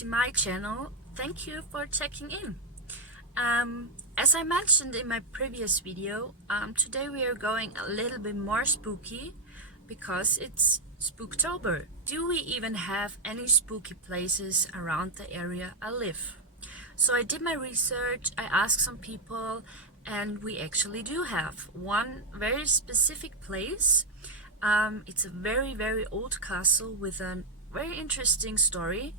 to my channel. Thank you for checking in. As I mentioned in my previous video, today we are going a little bit more spooky because it's Spooktober. Do we even have any spooky places around the area I live? So I did my research, I asked some people, and we actually do have one very specific place. It's a very old castle with a very interesting story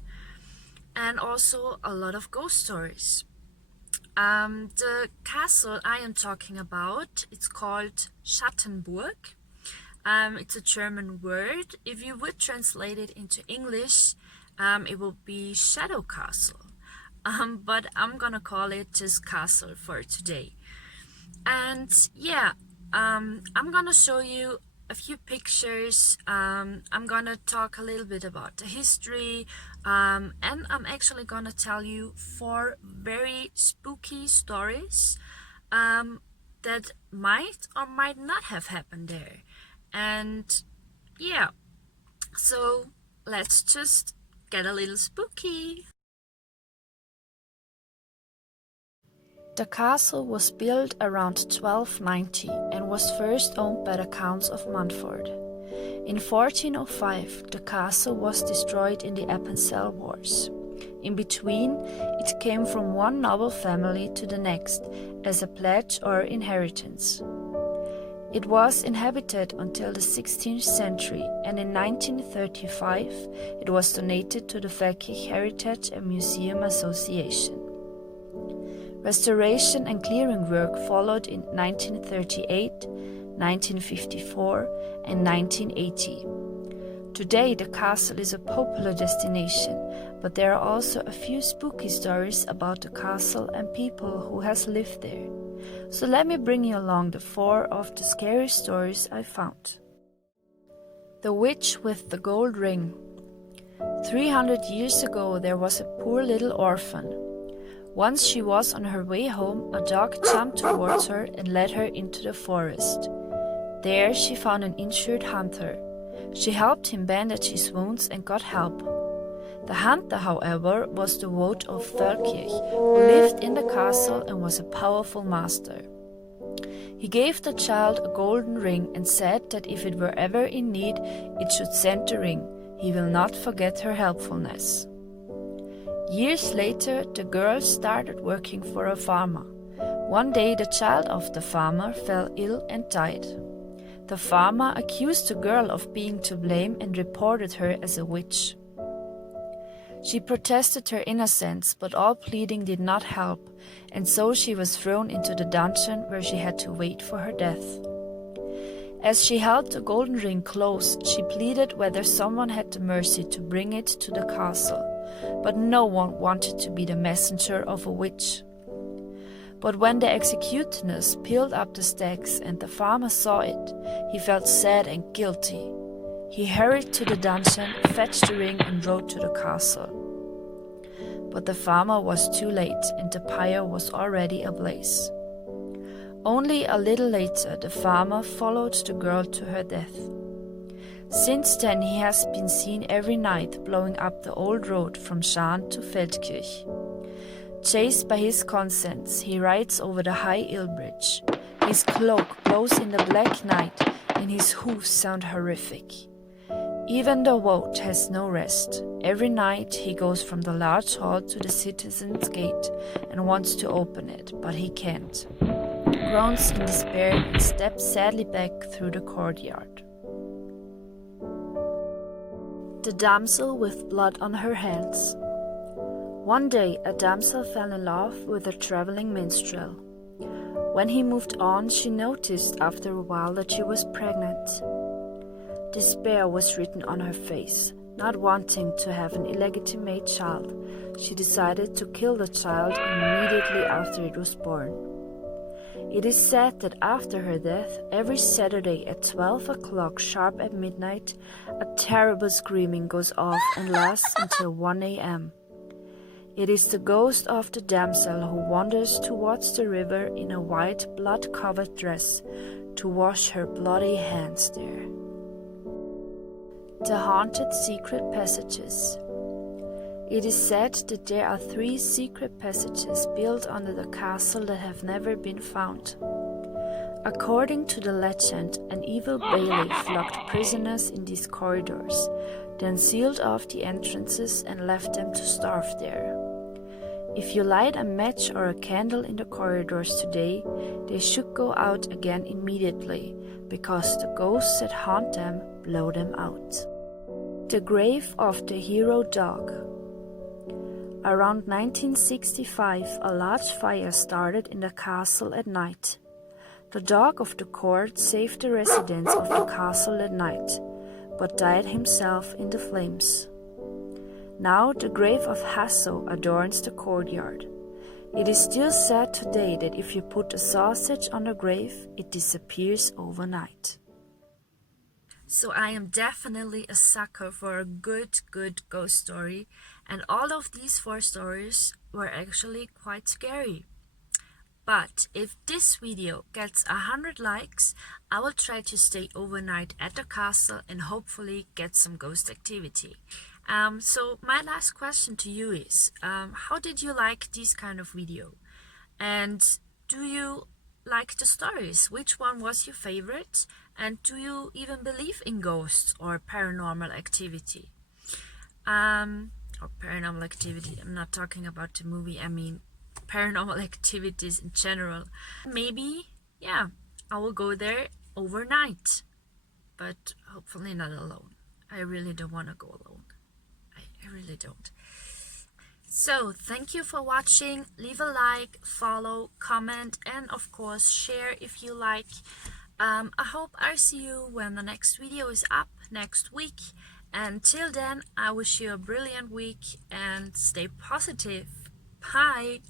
and also a lot of ghost stories. The castle I am talking about, it's called Schattenburg. It's a German word. If you would translate it into English, it will be Shadow Castle. But I'm gonna call it just Castle for today. And yeah, I'm gonna show you a few pictures. I'm gonna talk a little bit about the history, and I'm actually gonna tell you 4 very spooky stories that might or might not have happened there. And yeah, so let's just get a little spooky. The castle was built around 1290 and was first owned by the Counts of Montfort. In 1405, the castle was destroyed in the Appenzell Wars. In between, it came from one noble family to the next as a pledge or inheritance. It was inhabited until the 16th century, and in 1935 it was donated to the Fraeckledsoul Heritage and Museum Association. Restoration and clearing work followed in 1938, 1954 and 1980. Today the castle is a popular destination, but there are also a few spooky stories about the castle and people who has lived there. So let me bring you along the 4 of the scary stories I found. The Witch with the Gold Ring. 300 years ago there was a poor little orphan. Once she was on her way home, a dog jumped towards her and led her into the forest. There she found an injured hunter. She helped him bandage his wounds and got help. The hunter, however, was the Vogt of Thalkirch, who lived in the castle and was a powerful master. He gave the child a golden ring and said that if it were ever in need, it should send the ring. He will not forget her helpfulness. Years later, the girl started working for a farmer. One day the child of the farmer fell ill and died. The farmer accused the girl of being to blame and reported her as a witch. She protested her innocence, but all pleading did not help, and so she was thrown into the dungeon where she had to wait for her death. As she held the golden ring close, she pleaded whether someone had the mercy to bring it to the castle. But no one wanted to be the messenger of a witch. But when the executioners peeled up the stacks and the farmer saw it, he felt sad and guilty. He hurried to the dungeon, fetched the ring and rode to the castle. But the farmer was too late and the pyre was already ablaze. Only a little later the farmer followed the girl to her death. Since then he has been seen every night blowing up the old road from Schaan to Feldkirch. Chased by his consents, he rides over the high ill bridge. His cloak blows in the black night and his hoofs sound horrific. Even the Vogt has no rest. Every night he goes from the large hall to the citizen's gate and wants to open it, but he can't. Groans in despair and steps sadly back through the courtyard. The damsel with blood on her hands. One day a damsel fell in love with a traveling minstrel. When he moved on, she noticed after a while that she was pregnant. Despair was written on her face. Not wanting to have an illegitimate child, she decided to kill the child immediately after it was born. It is said that after her death, every Saturday at 12 o'clock sharp at midnight, a terrible screaming goes off and lasts until 1 a.m. It is the ghost of the damsel who wanders towards the river in a white blood-covered dress to wash her bloody hands there. The haunted secret passages. It is said that there are 3 secret passages built under the castle that have never been found. According to the legend, an evil bailiff locked prisoners in these corridors, then sealed off the entrances and left them to starve there. If you light a match or a candle in the corridors today, they should go out again immediately, because the ghosts that haunt them blow them out. The grave of the hero dog. Around 1965, a large fire started in the castle at night. The dog of the court saved the residents of the castle at night, but died himself in the flames. Now the grave of Hasso adorns the courtyard. It is still said today that if you put a sausage on the grave, it disappears overnight. So I am definitely a sucker for a good ghost story, and all of these 4 stories were actually quite scary. But if this video gets 100 likes, I will try to stay overnight at the castle and hopefully get some ghost activity. So my last question to you is, how did you like this kind of video? And do you like the stories? Which one was your favorite? And do you even believe in ghosts or paranormal activity? Or paranormal activity, I'm not talking about the movie, I mean paranormal activities in general. Maybe, yeah, I will go there overnight, but hopefully not alone. I really don't want to go alone. I really don't. So, thank you for watching. Leave a like, follow, comment, and of course share if you like. I hope I see you when the next video is up next week. Until then, I wish you a brilliant week and stay positive. Bye!